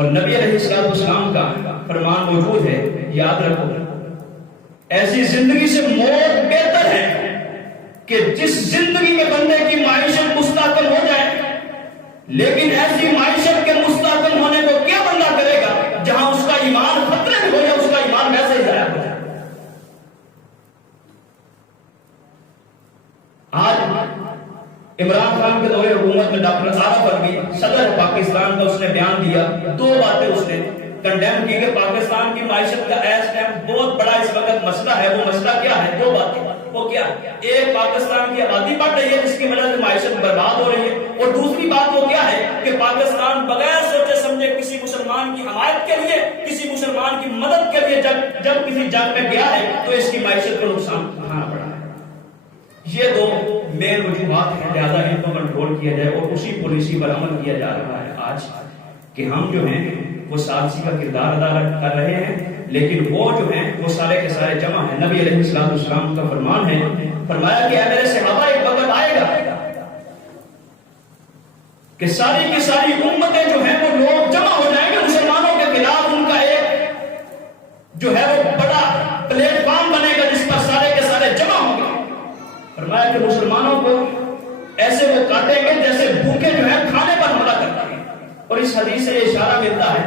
اور نبی علیہ السلام کا فرمان موجود ہے، یاد رکھو ایسی زندگی سے موت بہتر ہے کہ جس زندگی میں بندے کی معیشت مستحکم ہو جائے، لیکن ایسی معیشت کے مستحکم ہونے کو کیا بندہ کرے گا جہاں اس کا ایمان خطرے میں ہو جائے، اس کا ایمان ویسے ہی ضائع ہو جائے۔ آج عمران خان کے دور حکومت میں ڈاکٹر عارف علوی صدر پاکستان کا اس نے بیان دیا، دو باتیں اس نے کنڈیم کی کہ پاکستان کی معیشت کا اس ٹائم بہت بڑا اس وقت مسئلہ ہے۔ وہ مسئلہ کیا ہے؟ دو باتیں، وہ کیا؟ ایک پاکستان کی آبادی بڑھ رہی ہے جس کی وجہ سے معیشت برباد ہو رہی ہے، اور دوسری بات وہ کیا ہے کہ پاکستان بغیر سوچے سمجھے کسی مسلمان کی حمایت کے لیے، کسی مسلمان کی مدد کے لیے جب کسی جنگ میں گیا ہے تو اس کی معیشت کو نقصان اٹھانا پڑا ہے۔ یہ دو مین وجوہات ہیں، لہذا ان کو کنٹرول کیا جائے، اور اسی پالیسی پر عمل کیا جا رہا ہے آج کہ ہم جو ہیں وہ ثالثی کا کردار ادا کر رہے ہیں، لیکن وہ جو ہیں وہ سارے کے سارے جمع ہیں۔ نبی علیہ السلام کا فرمان ہے، فرمایا کہ اے میرے صحابہ ایک وقت آئے گا کہ ساری کی ساری امتیں جو ہیں وہ لوگ جمع ہو جائیں گے، مسلمانوں کے خلاف ان کا ایک جو ہے وہ بڑا پلیٹ فارم بنے گا جس پر سارے کے سارے جمع ہوں گے۔ فرمایا کہ مسلمانوں کو ایسے وہ کاٹیں گے جیسے بھوکے جو ہے کھانے پر حملہ کرتے ہیں، اور اس حدیث سے یہ اشارہ ملتا ہے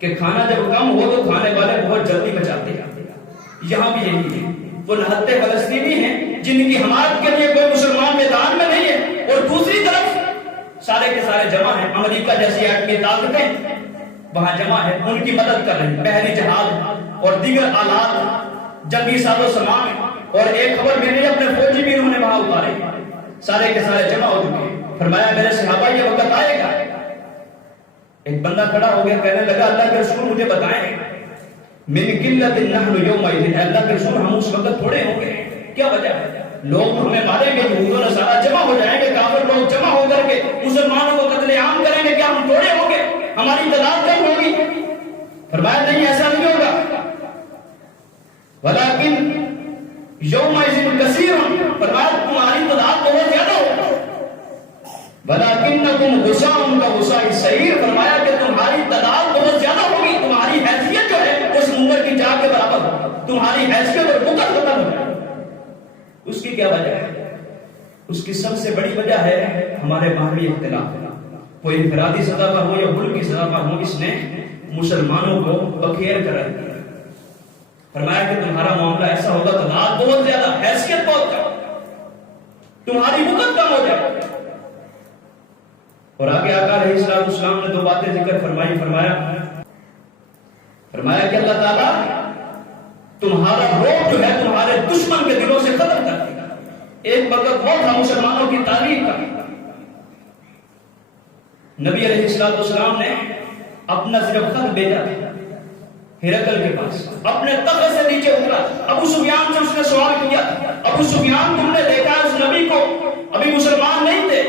کہ کھانا جب کم ہو تو کھانے والے بہت جلدی بچاتے ہیں۔ یہاں بھی یہی ہے، وہ نہتے فلسطینی ہیں جن کی حمایت کے لیے کوئی مسلمان میدان میں نہیں ہے، اور دوسری طرف سارے کے سارے جمع ہیں۔ امریکہ جیسی ایٹمی طاقتیں وہاں جمع ہے، ان کی مدد کر رہی ہیں، بحری جہاز اور دیگر آلات، جنگی ساز و سامان، اور ایک خبر ملی اپنے فوجی بھی انہوں نے وہاں اتارے، سارے کے سارے جمع ہو چکے ہیں۔ فرمایا میرے صحابہ یہ وقت آئے گا، ایک بندہ کھڑا ہو گیا کہنے لگا اللہ کے رسول مجھے بتائیں من قلت نحن یومئذ، اللہ کے رسول ہم اس وقت تھوڑے ہوں گے، کیا وجہ ہے؟ لوگ ہمیں ماریں گے، یہود و نصارہ جمع ہو جائیں گے، کافر لوگ جمع ہو کر کے مسلمانوں کو قتل عام کریں گے، کیا ہم تھوڑے ہوں گے؟ ہماری تعداد کم ہوگی؟ فرمایا نہیں، ایسا نہیں ہوگا، ولیکن یومئذ کثیر، فرمایا تمہاری تعداد بہت زیادہ ہوگی، ولیکنکم غثاء کغثاء السیل، فرمایا کہ تمہاری تعداد بہت زیادہ ہوگی، تمہاری حیثیت جو ہے اس سمندر کی چاہ کے برابر ہوگی، تمہاری حیثیت اور بکر ختم ہو جائے۔ اس کی کیا وجہ ہے؟ اس کی سب سے بڑی وجہ ہے ہمارے باہمی اختلاف، کوئی انفرادی سطح پر ہو یا ملک کی سطح پر ہو، اس نے مسلمانوں کو بکھیر کر رکھ دیا۔ فرمایا کہ تمہارا معاملہ ایسا ہوگا، تعداد بہت زیادہ، حیثیت بہت کم، تمہاری بکر کم ہو جائے۔ اور آگے آقا علیہ السلام نے دو باتیں ذکر فرمائی، فرمایا کہ اللہ تعالیٰ تمہارا روب جو ہے تمہارے دشمن کے دلوں سے ختم کر دے گا۔ ایک وقت وہ تھا مسلمانوں کی تعریف کا، نبی علیہ السلام نے اپنا صرف خط بھیجا تھا ہرقل کے پاس، اپنے تخت سے نیچے اترا، ابو سفیان سے اس نے سوال کیا، ابو سفیان تم نے دیکھا اس نبی کو، ابھی مسلمان نہیں تھے،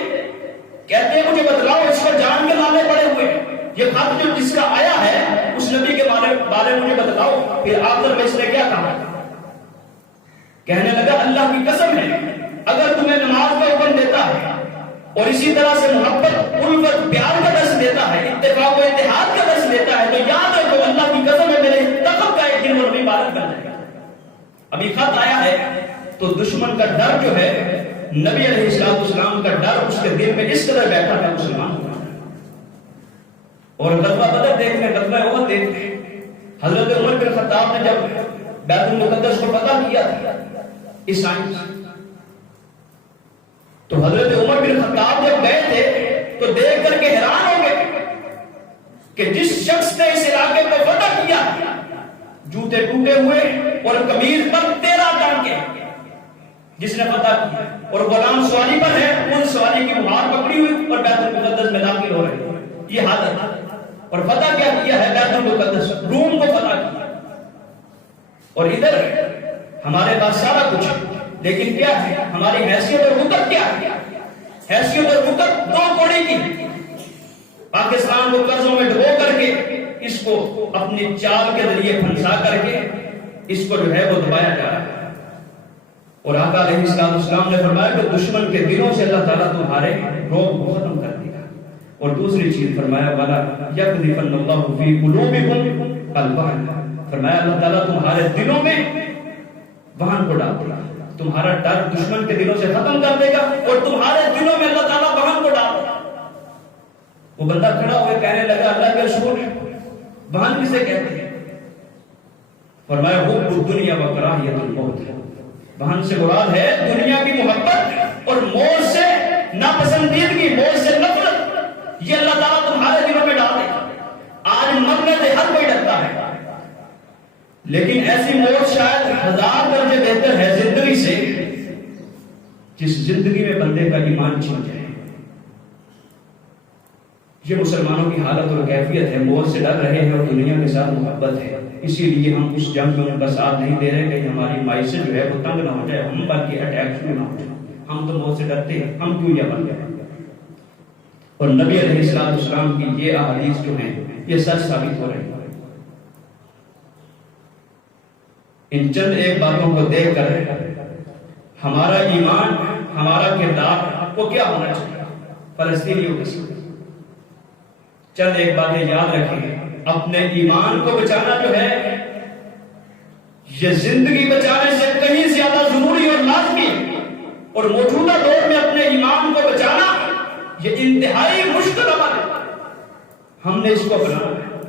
کہتے ہیں مجھے بتلاؤ اس پر جان کے لانے پڑے ہوئے، یہ خط جو جس کا آیا ہے اس نبی کے بارے مجھے بتلاؤ۔ پھر آخر میں اس نے کیا کہا؟ کہنے لگا اللہ کی قسم ہے اگر تمہیں نماز کا حکم دیتا ہے اور اسی طرح سے محبت، الفت، پیار کا درس دیتا ہے، اتفاق و اتحاد کا درس دیتا ہے، تو یاد رکھو اللہ کی قسم ہے میرے تخت کا ایک دن وہ نبی بارک بن جائے گا۔ ابھی خط آیا ہے تو دشمن کا ڈر جو ہے، نبی علیہ السلام کا ڈر اس کے دل میں اس قدر بیٹھا تھا مسلمان۔ اور غزوہ بدر دیکھ لیں، غزوہ احد دیکھ لیں، حضرت عمر بن خطاب نے جب بیت المقدس کو فتح کیا تھا عیسائی، تو حضرت عمر بن خطاب جب گئے تھے تو دیکھ کر کے حیران ہو گئے کہ جس شخص نے اس علاقے کو فتح کیا، جوتے ٹوٹے ہوئے اور قمیض پر 13 ٹانکے، جس نے فتح کیا، اور غلام سواری پر ہے، ان سواری کی مہار پکڑی ہوئی اور بیت المقدس میں داخل ہو رہے ہیں، یہ حالت۔ اور فتح کیا کیا ہے؟ بیت المقدس، روم کو فتح کیا۔ اور ادھر ہمارے پاس سارا کچھ ہے، لیکن کیا ہے ہماری حیثیت اور وقت کیا ہے؟ حیثیت اور وقت دو کوڑی کی، پاکستان کو قرضوں میں ڈبو کر کے اس کو اپنی چال کے ذریعے پھنسا کر کے اس کو جو ہے وہ دبایا جا رہا ہے۔ اور آقا علیہ السلام نے فرمایا کہ دشمن کے دلوں سے اللہ تعالیٰ تمہارے روب کو ختم کر دے گا۔ اور دوسری چیز فرمایا وَلَا يَقْذِفَنَّ اللَّهُ فِي قُلُوبِكُمْ الْوَهْنَ، فرمایا اللہ تعالیٰ تمہارے دلوں میں وہن کو ڈال دے گا، تمہارا ڈر دشمن کے دلوں سے ختم کر دے گا اور تمہارے دلوں میں اللہ تعالیٰ وہن کو ڈال دے گا۔ وہ بندہ کھڑا ہوئے کہنے لگا اللہ کے رسول وہن کسے کہتے ہیں؟ فرمایا حب الدنیا و کراہیت الموت، وہن سے مراد ہے دنیا کی محبت اور موت سے ناپسندیدگی، موت سے نفرت، یہ اللہ تعالیٰ تمہارے دلوں میں ڈال دے گا۔ آج مرنے سے ہر کوئی ڈرتا ہے، لیکن ایسی موت شاید 1000 درجے بہتر ہے زندگی سے جس زندگی میں بندے کا ایمان چھن جائے۔ یہ مسلمانوں کی حالت اور کیفیت ہے، موت سے ڈر رہے ہیں اور دنیا کے ساتھ محبت ہے، اسی لیے ہم اس جنگ میں ان کا ساتھ نہیں دے رہے کہ ہماری معیشت جو ہے وہ تنگ نہ ہو جائے، ہم پر کی اٹیک نہ ہو جائے۔ ہم تو موت سے ڈرتے ہیں، ہم کیوں یہ بن گئے؟ اور نبی علیہ السلام کی یہ احادیث جو ہیں یہ سچ ثابت ہو رہی ہیں۔ ان چند ایک باتوں کو دیکھ کر ہمارا ایمان، ہمارا کردار وہ کیا ہونا چاہیے فلسطینیوں کے ساتھ؟ چند ایک باتیں یاد رکھیں، اپنے ایمان کو بچانا جو ہے یہ زندگی بچانے سے کہیں زیادہ ضروری اور لازمی، اور موجودہ دور میں اپنے ایمان کو بچانا یہ انتہائی مشکل عمل ہے۔ ہم نے اس کو اپنانا ہے۔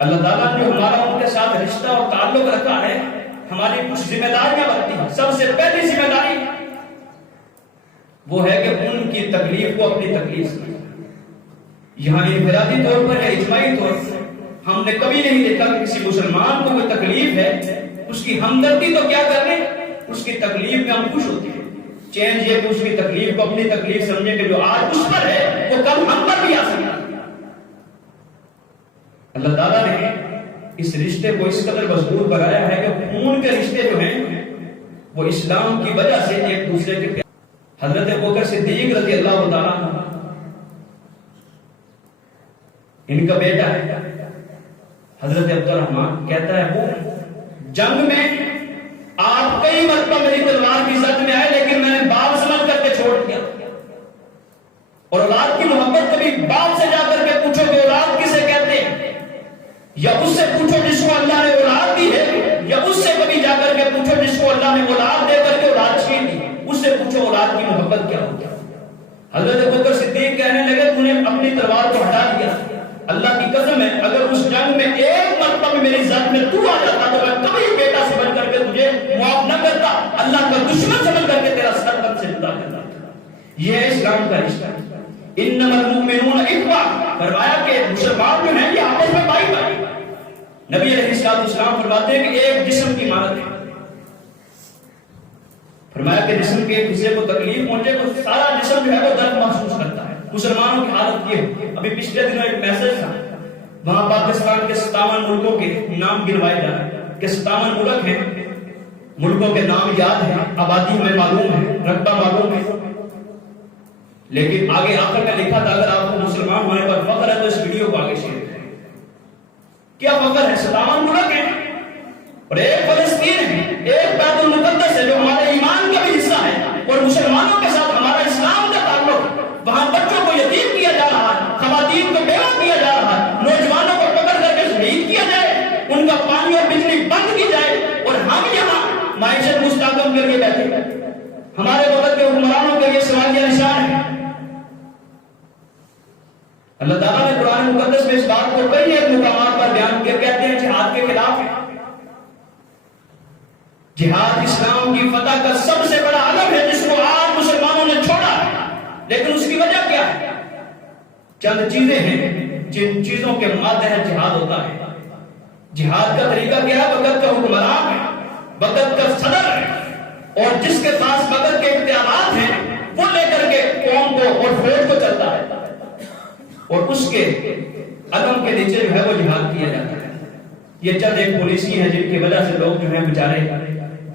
اللہ تعالیٰ نے ہمارا ان کے ساتھ رشتہ اور تعلق رکھا ہے، ہماری کچھ ذمہ داریاں بنتی ہیں۔ سب سے پہلی ذمہ داری وہ ہے کہ ان کی تکلیف کو اپنی تکلیف سمجھیں۔ یہاں انفرادی طور پر یا اجتماعی طور پر ہم نے کبھی نہیں دیکھا کہ کسی مسلمان کو کوئی تکلیف ہے اس کی ہمدردی تو کیا کرنے، اس کی تکلیف میں ہم خوش ہوتے ہیں۔ چینج یہ کہ اس کی تکلیف کو اپنی تکلیف سمجھے کہ جو آج اس پر ہے وہ کل ہم پر بھی آ سکتا ہے۔ اللہ تعالیٰ نے اس رشتے کو اس قدر مضبوط بنایا ہے کہ خون کے رشتے جو ہیں وہ اسلام کی وجہ سے ایک دوسرے کے حضرت ابوبکر صدیق رضی اللہ تعالیٰ ان کا بیٹا ہے حضرت عبد الرحمن، کہتا ہے وہ جنگ میں آپ کئی مرتبہ میری تلوار کی زد میں آئے لیکن میں نے باپ سمجھ کر کے چھوڑ دیا، اور اولاد کی محبت کبھی باپ سے جا کر کے پوچھو کہ اولاد کسے کہتے ہیں، یا اس سے پوچھو جس کو اللہ نے اولاد دی ہے، یا اس سے کبھی جا کر کے پوچھو جس کو اللہ نے اولاد دے کر کے اولاد چھین دی، اس سے پوچھو اولاد کی محبت کیا ہوتی ہے۔ حضرت ابوبکر صدیق کہنے لگے تو نے اپنی تلوار کو ہٹا دیا، اللہ کی قسم ہے اگر اس جنگ میں ایک مرتبہ میری ذات میں تو آ جاتا تو میں کبھی بیٹا سمجھ کر کے تجھے معاف نہ کرتا، اللہ کا دشمن سمجھ کر کے تیرا سر قد سے جدا کرتا۔ یہ ہے اسلام کا رشتہ۔ انما المؤمنون اخوہ، فرمایا کہ مسلمان جو ہیں یہ آپس میں بھائی بھائی۔ نبی علیہ السلام فرماتے ہیں کہ ایک جسم کی مانند ہے، فرمایا کہ جسم کے ایک حصے کو تکلیف پہنچے تو سارا جسم جو ہے وہ درد محسوس کرتا ہے۔ مسلمانوں کی حالت یہ ہے، ابھی پچھلے دنوں ایک میسج تھا، وہاں پاکستان کے 57 ملکوں کے نام گنوائے جا رہے ہیں کہ 57 ملک ہیں، ملکوں کے نام یاد ہیں، آبادی ہمیں معلوم ہے، رقبہ معلوم ہے، لیکن آگے آخر میں لکھا تھا اگر آپ کو مسلمان ہونے پر فخر ہے تو اس ویڈیو کو آگے شیئر کریں۔ کیا فخر ہے؟ 57 ملک ہیں اور ایک فلسطین ہے، ایک بیت المقدس ہے جو ہمارے ایمان کا بھی حصہ ہے، اور مسلمانوں کے ساتھ ہمارا اسلام کا تعلق، وہاں بچوں کو یتیم کیا جا رہا ہے، خواتین کو بیوہ کیا جا رہا ہے، نوجوانوں کو پکڑ کر کے شہید کیا جائے، ان کا پانی اور بجلی بند کی جائے، اور ہم یہاں معیشت مستحکم کر کے بیٹھے۔ ہمارے وقت کے حکمرانوں کے یہ سوالیہ نشان ہے۔ اللہ تعالیٰ نے قرآن مقدس میں اس بات کو کئی ایک مقامات پر بیان کیا، کہتے ہیں جہاد کے خلاف ہے۔ جہاد اسلام کی فتح کا سب سے بڑا علم ہے جس کو آج مسلمانوں نے چھوڑا ہے، لیکن اس کی وجہ کیا ہے؟ چند چیزیں ہیں جن چیزوں کے ماتحت جہاد ہوتا ہے۔ جہاد کا طریقہ کیا ہے؟ وقت کا حکمران ہے، وقت کا صدر ہے، اور جس کے پاس وقت کے اختیارات ہیں وہ لے کر کے قوم کو اور فوج کو چلتا ہے، اور اس کے علم کے نیچے جو ہے وہ جہاد کیا جاتا ہے۔ یہ چند ایک پالیسی ہیں جن کی وجہ سے لوگ جو ہیں بیچارے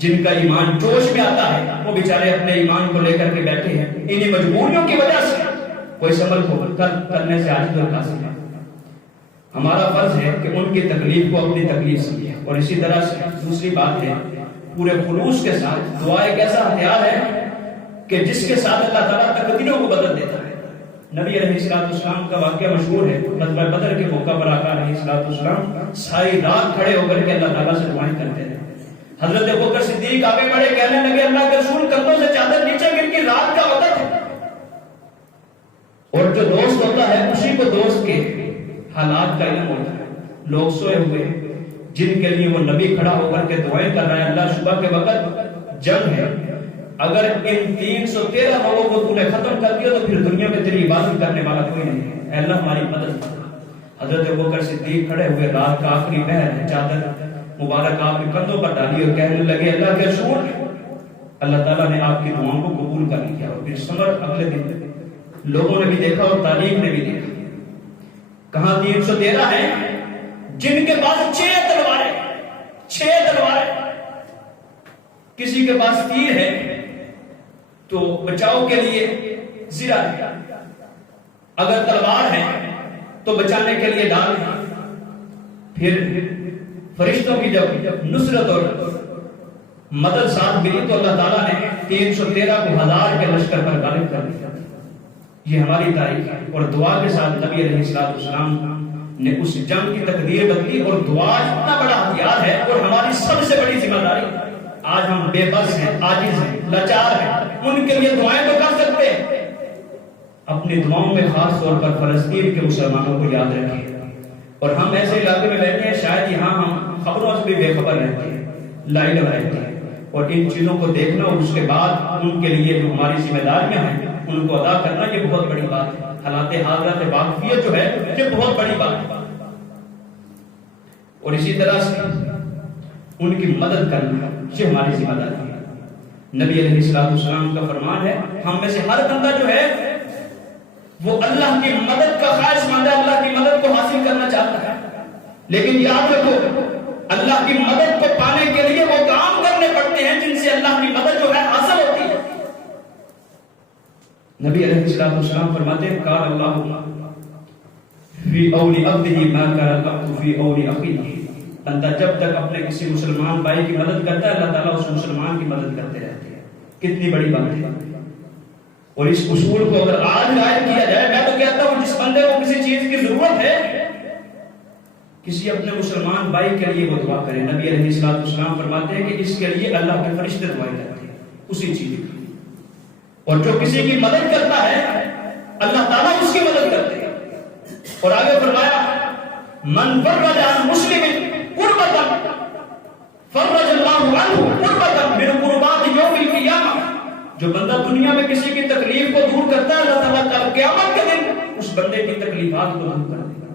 جن کا ایمان جوش میں آتا ہے وہ بیچارے اپنے ایمان کو لے کر کے بیٹھے ہیں، انہی مجبوریوں کی وجہ سے کوئی عمل کو کرنے سے عاجز اور قاصر ہے۔ ہمارا فرض ہے کہ ان کی تکلیف کو اپنی تکلیف سمجھیں، اور اسی طرح سے دوسری بات ہے پورے خلوص کے ساتھ دعا ایک ایسا ہتھیار ہے کہ جس کے ساتھ اللہ تعالیٰ تقدیروں کو بدل دیتا ہے۔ نبی علیہ السلام کا واقعہ مشہور ہے، غزوہ بدر کے موقع پر آقا علیہ السلام ساری رات کھڑے ہو کر کے اللہ تعالیٰ سے دعائیں کرتے رہے۔ حضرت ابوبکر صدیق آگے بڑھے، کہنے لگے اللہ کے رسول کندھوں سے چادر نیچے گر کی، رات کا وقت ہے۔ اور جو دوست ہوتا ہے اسی کو دوست کے حالات کا علم ہوتا ہے۔ لوگ سوئے ہوئے جن کے لیے وہ نبی کھڑا ہو کر کے دعائیں کر رہا ہے، اللہ صبح کے وقت جنگ ہے، اگر ان 313 لوگوں کو تو نے ختم کر دیا تو پھر دنیا میں تیری عبادت کرنے والا کوئی نہیں ہے، اے اللہ ہماری مدد کر۔ حضرت ابوبکر صدیق کھڑے ہوئے، رات کا آخری پہر ہے، چادر مبارک آپ کے کندھوں پر ڈالی اور کہنے لگے اللہ کے رسول اللہ تعالیٰ نے آپ کی دعاؤں کو قبول کر لیا۔ اور پھر سمر اگلے دن لوگوں نے بھی دیکھا اور تاریخ نے بھی دیکھا، کہاں 313 ہیں جن کے پاس 6 تلواریں، کسی کے پاس تیر ہے تو بچاؤ کے لیے زرہ ہے، اگر تلوار ہے تو بچانے کے لیے ڈال ہے۔ پھر فرشتوں کی جب نصرت اور مدد ساتھ ملی تو اللہ تعالیٰ نے 313 کو 1000 کے لشکر پر غالب کر دیا۔ یہ ہماری تاریخ ہے، اور دعا کے ساتھ نبی علیہ السلام نے اس جنگ کی تقدیر بدلی، اور دعا اتنا بڑا ہتھیار ہے اور ہماری سب سے بڑی ذمہ داری۔ آج ہم بے بس ہیں، عاجز ہیں، لاچار ہیں، ان کے لیے دعائیں تو کر سکتے ہیں۔ اپنی دعاؤں میں خاص طور پر فلسطین کے مسلمانوں کو یاد رکھیں، اور ہم ایسے علاقے میں بیٹھے ہیں شاید یہاں ہم خبروں سے بھی بے خبر رہتے ہیں، لائیو رہتے ہیں، اور ان چیزوں کو دیکھنا اور اس کے بعد ان کے لیے جو ہماری ذمہ داریاں ہیں ان کو ادا کرنا، یہ بہت بڑی بات ہے۔ حالات حاضرہ سے واقفیت جو ہے یہ بہت بڑی بات ہے، اور اسی طرح سے ان کی مدد کرنا یہ ہماری ذمہ داری ہے۔ نبی علیہ السلام کا فرمان ہے ہم میں سے ہر بندہ جو ہے وہ اللہ کی مدد کا خواہش مند ہے، اللہ کی مدد کو حاصل کرنا چاہتا ہے، لیکن یاد رکھو اللہ کی مدد کو پانے کے لیے وہ کام کرنے پڑتے ہیں جن سے اللہ کی مدد جو ہے حاصل ہوتی ہے۔ نبی علیہ السلام فرماتے ہیں قال اللہ فی اولی عبدہ ما کان العبد فی اولی اخیہ، بندہ جب تک اپنے کسی مسلمان بھائی کی مدد کرتا ہے اللہ تعالیٰ اس مسلمان کی مدد کرتے رہتے ہیں۔ کتنی بڑی بات ہے، اور اس اصول کو اگر آج غائب کیا جائے، میں تو کہتا ہوں جس بندے کو کسی چیز کی ضرورت ہے کسی اپنے مسلمان بھائی کے لیے وہ دعا کرے۔ نبی علیہ السلام فرماتے ہیں کہ اس کے لیے اللہ کے فرشتے دعائیں کرتے ہیں اسی چیز کی، اور جو کسی کی مدد کرتا ہے اللہ تعالیٰ اس کی مدد کرتے ہیں۔ اور آگے فرمایا من فرج عن مسلم قربتا فرج اللہ عنہ قربتا من قربات یوم القیامہ، جو بندہ دنیا میں کسی کی تکلیف کو دور کرتا ہے اللہ تعالیٰ قیامت کے دن اس بندے کی تکلیفات کو دور کر دے گا۔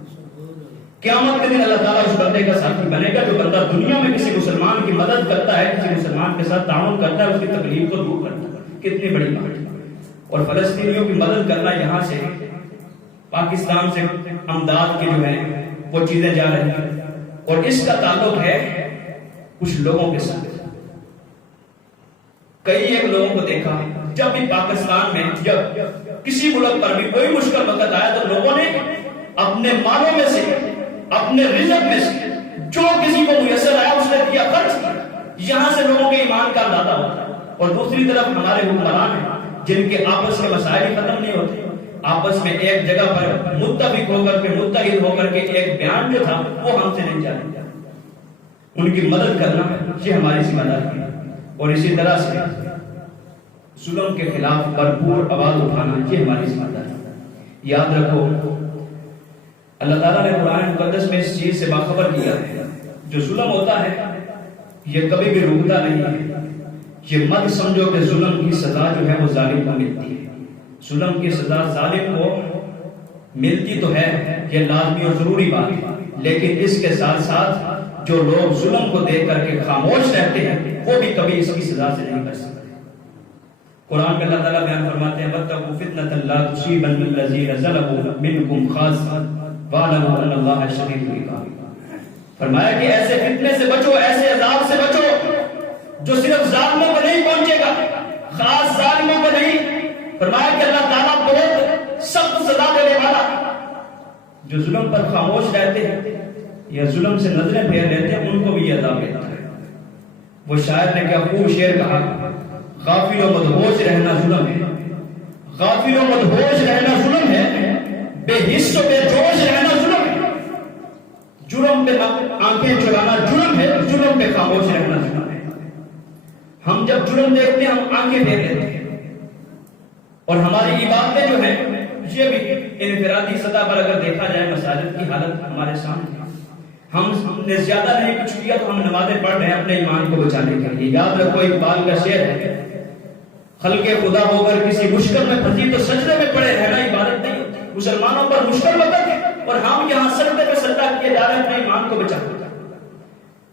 قیامت کے دن اللہ تعالیٰ اس بندے کا ساتھی بنے گا جو بندہ دنیا میں کسی مسلمان کی مدد کرتا ہے، کسی مسلمان کے ساتھ تعاون کرتا ہے، اس کی تکلیف کو دور کرتا ہے۔ کتنی بڑی بات ہے۔ اور فلسطینیوں کی مدد کرنا، یہاں سے پاکستان سے امداد کی جو ہے وہ چیزیں جا رہی ہیں، اور اس کا تعلق ہے کچھ لوگوں کے ساتھ۔ کئی ایک لوگوں کو دیکھا جب بھی پاکستان میں جب کسی ملک پر بھی کوئی مشکل وقت آیا تو لوگوں نے اپنے مالوں میں سے اپنے رزق میں سے جو کسی کو میسر آیا اس نے دیا، خرچ کیا۔ یہاں سے لوگوں کے ایمان کا اندازہ ہوتا ہے۔ اور دوسری طرف ہمارے حکمران ہیں جن کے آپس کے مسائل ختم نہیں ہوتے، آپس میں ایک جگہ پر متفق ہو کر کے متحد ہو کر کے ایک بیان جو تھا وہ ہم سے نہیں جانے۔ ان کی مدد کرنا یہ ہماری ذمہ داری ہے، اور اسی طرح سے ظلم کے خلاف بھرپور آواز اٹھانا یہ ہماری ذمہ داری ہے۔ یاد رکھو اللہ تعالیٰ نے قرآن مقدس میں اس چیز سے باخبر کیا ہے، جو ظلم ہوتا ہے یہ کبھی بھی رکتا نہیں ہے۔ یہ مت سمجھو کہ ظلم کی سزا جو ہے وہ ظالم کو ملتی ہے، ظلم کی سزا ظالم کو ملتی تو ہے، یہ لازمی اور ضروری بات ہے، لیکن اس کے ساتھ ساتھ جو لوگ ظلم کو دیکھ کر کے خاموش رہتے ہیں وہ بھی کبھی اس کی سزا سے نہیں بچ سکتے۔ قرآن میں اللہ تعالیٰ بیان فرماتے ہیں وَاتَّقُوا فِتْنَةً لَا تُصِيبَنَّ الَّذِينَ ظَلَمُوا مِنْكُمْ خَاصَّةً وَاعْلَمُوا أَنَّ اللَّهَ شَدِيدُ الْعِقَابِ۔ فرمایا کہ ایسے فتنے سے بچو، ایسے عذاب سے بچو جو صرف ظالموں کو نہیں پہنچے گا، خاص ظالموں کو نہیں۔ فرمایا کہ اللہ تعالیٰ بہت سخت سزا دینے والا، جو ظلم پر خاموش رہتے ہیں یا ظلم سے نظریں پھیر لیتے ہیں ان کو بھی یہ عذاب دیتا ہے۔ وہ شاعر نے کیا خوب شعر کہا، غافل و مدہوش رہنا ظلم ہے، غافل و مدہوش رہنا ظلم ہے، بے حس و بے جوش رہنا ظلم ہے، جرم پہ آنکھیں چرانا جرم ہے، جرم پہ خاموش رہنا ظلم ہے۔ ہم جب جرم دیکھتے ہیں ہم آنکھیں پھیر لیتے ہیں، اور ہماری عبادتیں جو ہیں یہ بھی انفرادی سطح پر اگر دیکھا جائے مساجد کی حالت ہمارے سامنے ہے۔ ہم نے زیادہ نہیں کچھ کیا تو ہم نمازیں پڑھ رہے ہیں اپنے ایمان کو بچانے کے لیے۔ یاد رکھو اقبال کا شعر ہے، خلق خدا ہو کر کسی مشکل میں پھنسی تو سجدے میں پڑے رہنا عبادت نہیں ہوتی۔ مسلمانوں پر مشکل وقت ہے اور ہم یہاں سجدے پہ سجدہ کیے جا رہے ہیں اپنے ایمان کو بچانے۔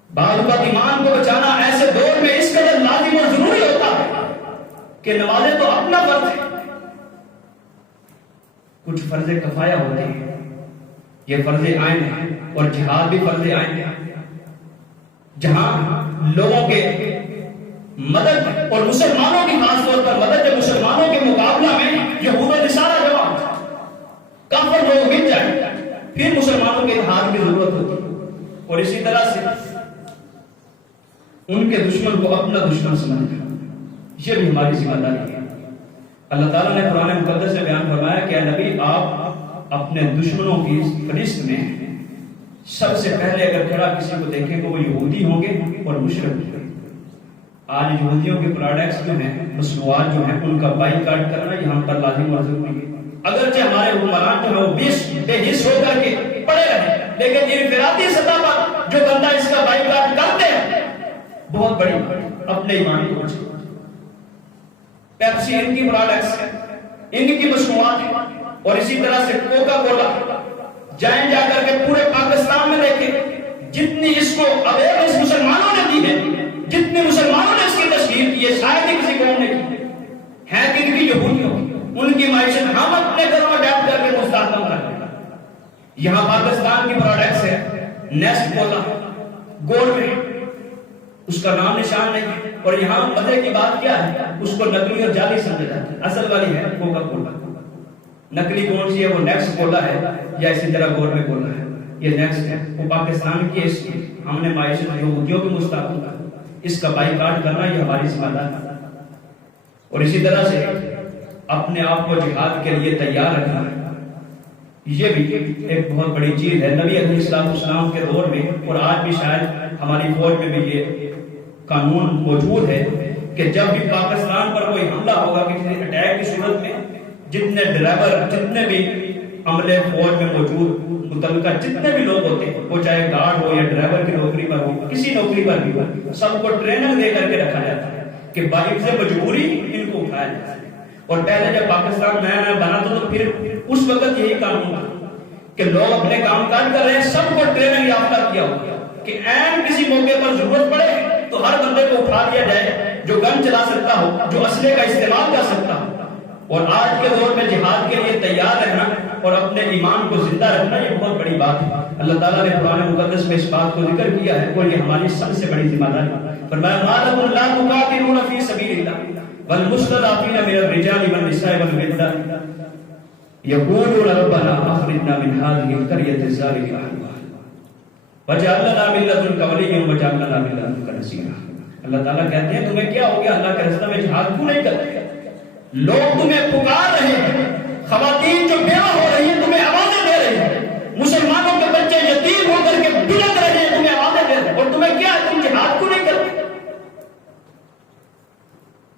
بعض اوقات ایمان کو بچانا ایسے دور میں اس قدر لازم اور ضروری ہوتا ہے کہ نمازیں تو اپنا فرض ہے، کچھ فرض کفایہ ہوتے ہیں، یہ فرض عین ہے، اور جہاد بھی فرض عین ہے، جہاں لوگوں کے مدد اور مسلمانوں کی خاص طور پر مدد جب مسلمانوں کے مقابلہ میں یہود و نصارہ جواب کافر لوگ مل جائیں پھر مسلمانوں کے اتحاد کی ضرورت ہوتی ہے۔ اور اسی طرح سے ان کے دشمن کو اپنا دشمن سمجھنا یہ بھی ہماری ذمہ داری ہے۔ اللہ تعالیٰ نے قرآن مقدس میں بیان فرمایا کہ اے نبی آپ اپنے دشمنوں کی فہرست میں سب سے پہلے اگر کھڑا کسی کو دیکھیں تو وہ یہودی ہوں گے اور مشرک ہوں گے۔ آج یہودیوں کے پروڈکٹس جو ہیں، مصنوعات جو ہیں، ان کا بائیکاٹ کرنا یہ ہم پر لازم اور ضروری ہے۔ اگرچہ ہمارے حکمران جو ہے وہ بے حس ہو کر کے پڑے رہے، لیکن انفرادی سطح پر جو بندہ اس کا بائیکاٹ کرتے ہیں بہت بڑی اپنے ایمان کو بچے۔ پیپسی ان کی پروڈکٹس ہیں، ان کی مصنوعات ہیں، اور اسی طرح سے کوکا کولا جائیں جا کر کے پورے پاکستان میں دیکھیں جتنی اس کو اویئرنس مسلمانوں نے دی ہے، جتنے مسلمانوں نے اس کی تشہیر کی ہے شاید ہی کسی قوم نے کی ہے کہ ان کی یہودیوں ان کی معیشت ہم اپنے گھروں میں بیٹھ کر کے مستحکم کرتے ہیں۔ یہاں پاکستان کی پروڈکٹس ہے، نیسٹ کولا گول میں اس کا نام نشان نہیں ہے، اور یہاں مزے کی بات کیا ہے اس کو نقلی اور جعلی سمجھا جاتا ہے، اصل والی ہے کوکا کولا۔ نقلی کون سی ہے؟ وہ نیکسٹ کولا ہے، یا اسی طرح گول میں کولا ہے، یہ نیکسٹ ہے۔ وہ پاکستان کی ہم نے معیشت یہودیوں کی مستحکم کا اس کا بائیکاٹ کرنا یہ ہماری ذمہ داری ہے۔ اور اسی طرح سے اپنے آپ کو جہاد کے لیے تیار رکھنا یہ بھی ایک بہت بڑی چیز ہے۔ نبی علیہ السلام کے دور میں اور آج بھی شاید ہماری فوج میں بھی یہ قانون موجود ہے کہ جب بھی پاکستان پر کوئی حملہ ہوگا کسی اٹیک کی صورت میں جتنے ڈرائیور جتنے بھی عملے فوج میں موجود متعلقہ جتنے بھی لوگ ہوتے ہیں، وہ چاہے گارڈ ہو یا ڈرائیور کی نوکری پر ہو، کسی نوکری پر بھی ہو، سب کو ٹریننگ دے کر کے رکھا جاتا ہے کہ باعث مجبوری ان کو اٹھایا جاتا ہے۔ اور پہلے جب پاکستان نیا نیا بنا تو پھر اس وقت یہی قانون تھا کہ لوگ اپنے کام کاج کر رہے ہیں، سب کو ٹریننگ یافتہ کیا ہوا کہ عین کسی موقع پر ضرورت پڑے تو ہر بندے کو اٹھا دیا جائے جو گن چلا سکتا ہو، جو اسلحے کا استعمال کر سکتا ہو۔ اور آج کے دور میں جہاد کے لیے تیار رہنا اور اپنے ایمان کو زندہ رکھنا یہ بہت بڑی بات ہے۔ اللہ تعالیٰ نے قرآن مقدس میں اس بات کو ذکر کیا ہے اور یہ ہماری سب سے بڑی ذمہ داری ہے۔ فرمایا مَا لَكُمْ لَا تُقَاتِلُونَ فِي سَبِيلِ اللَّهِ وَالْمُسْتَضْعَفِينَ مِنَ الرِّجَالِ وَالنِّسَاءِ وَالْوِلْدَانِ يَقُولُونَ رَبَّنَا أَخْرِجْنَا مِنْ هَٰذِهِ الْقَرْيَةِ الظَّالِمِ أَهْلُهَا وَاجْعَل لَّنَا مِن لَّدُنكَ وَلِيًّا وَاجْعَل لَّنَا مِن لَّدُنكَ نَصِيرًا۔ اللہ تعالیٰ کہتے ہیں تمہیں کیا ہو گیا؟ اللہ کے راستے میں جہاد کیوں نہیں کرتے؟ لوگ تمہیں پکار رہے ہیں، خواتین جو بیوہ ہو رہی ہیں تمہیں آوازیں دے رہی ہیں، مسلمانوں کے بچے یتیم ہو کر کے بلک رہے ہیں تمہیں آوازیں دے رہے ہیں، اور تمہیں کیا ہے؟ تم جہاد کیوں نہیں کرتے؟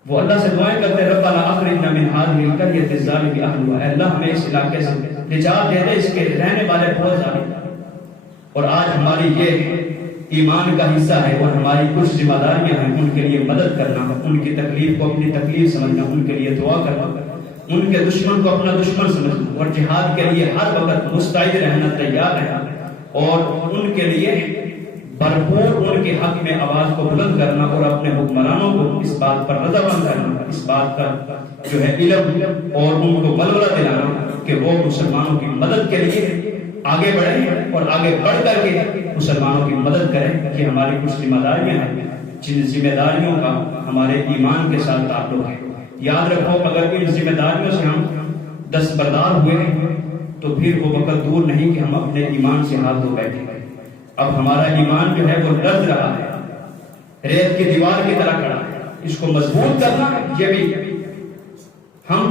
وہ اللہ سے دعائیں کرتے ربنا اخرجنا من هذه القرية الظالم اهلها، اے اللہ ہمیں اس علاقے سے نجات دے دے، اس کے رہنے والے بہت ظالم۔ اور آج ہماری یہ ایمان کا حصہ ہے اور ہماری کچھ ذمہ داریاں ہیں، ان کے لیے مدد کرنا، ان کی تکلیف کو اپنی تکلیف سمجھنا، ان کے لیے دعا کرنا، ان کے دشمن کو اپنا دشمن سمجھنا، اور جہاد کے لیے ہر وقت مستعد رہنا، تیار رہنا، اور ان کے لیے بھرپور ان کے حق میں آواز کو بلند کرنا، اور اپنے حکمرانوں کو اس بات پر رضامند کرنا، اس بات کا جو ہے علم اور ان کو ولولہ دلانا کہ وہ مسلمانوں کی مدد کے لیے آگے بڑھیں اور آگے بڑھ کر کے مسلمانوں کی مدد کریں۔ کہ ہماری کچھ ذمہ داریاں ہیں جن ذمہ داریوں کا ہمارے ایمان کے ساتھ تعلق ہے۔ یاد رکھو اگر ان ذمہ داریوں سے ہم دستبردار ہوئے تو پھر وہ وقت دور نہیں کہ ہم اپنے ایمان سے ہاتھ دھو بیٹھیں۔ اب ہمارا ایمان جو ہے وہ لرز رہا ہے، ریت کی دیوار کی طرح کھڑا ہے، اس کو مضبوط کرنا یہ بھی ہم